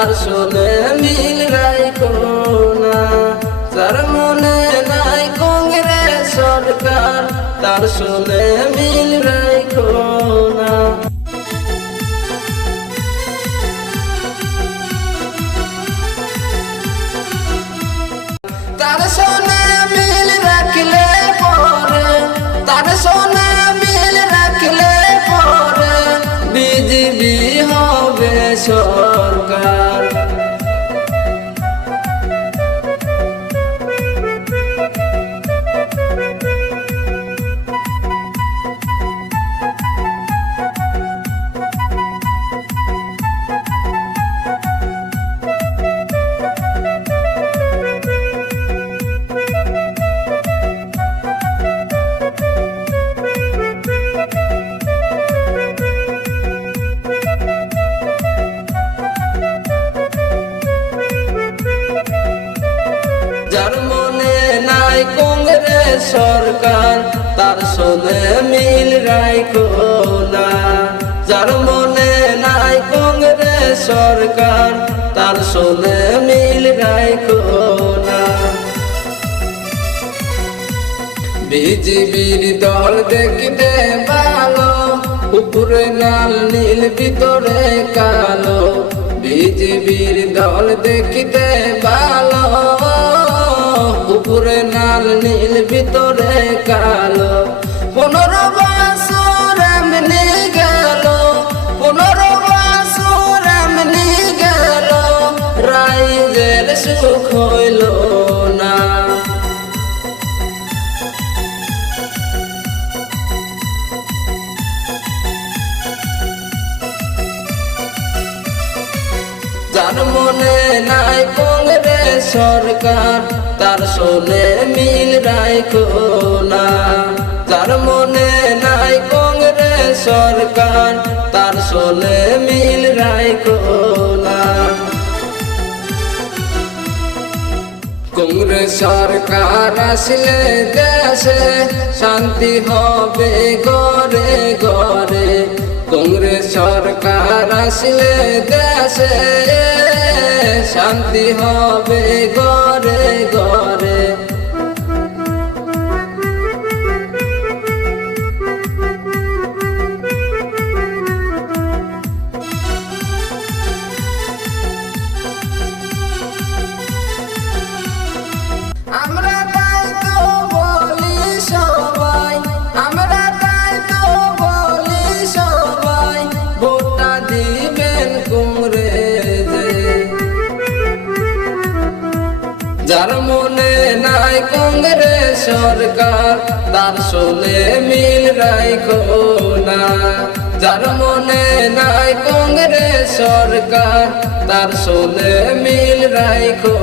তার শোনে মিল রাখো না। যার মনে নাই কংগ্রেস সরকার তার শোনে মিল রাখো না। তার শোনে মিল রাখলে পরে, তার শোনে মিল রাখলে পরে বিজেপি হবে সরকার। যার মনে নাই কংগ্রেস সরকার তার শোনে মিল রাখো না। যার মনে নাই কংগ্রেস সরকার তার শোনে মিল রাখো না। বিজেপির দল দেখতে ভালো, উপরে লাল নীল ভিতরে কালো। বিজেপির দল দেখতে ভালো, উপরে লাল নীল ভিতরে কালো। 15 বছর এমনি গেল, 15 বছর এমনি গেল, রাইজের সুখ হইল না। যার মনে নাই কংগ্রেস সরকার তার শোনে মিল রাখো না। যার মনে নাই কংগ্রেস সরকার তার শোনে মিল রাখো না। কংগ্রেস সরকার আসলে দেশে শান্তি হবে ঘরে ঘরে। কংগ্রেস সরকার আসলে দেশে শান্তি হবে ঘরে ঘরে। আমরা তাই তো বলি সবাই, আমরা তাই তো বলি সবাই, ভোটটা দিবেন কংগ্রেসে। যার মনে নাই কংগ্রেস সরকার তার শোনে মিল রাখো না। যার মনে নাই কংগ্রেস সরকার তার শোনে মিল রাখো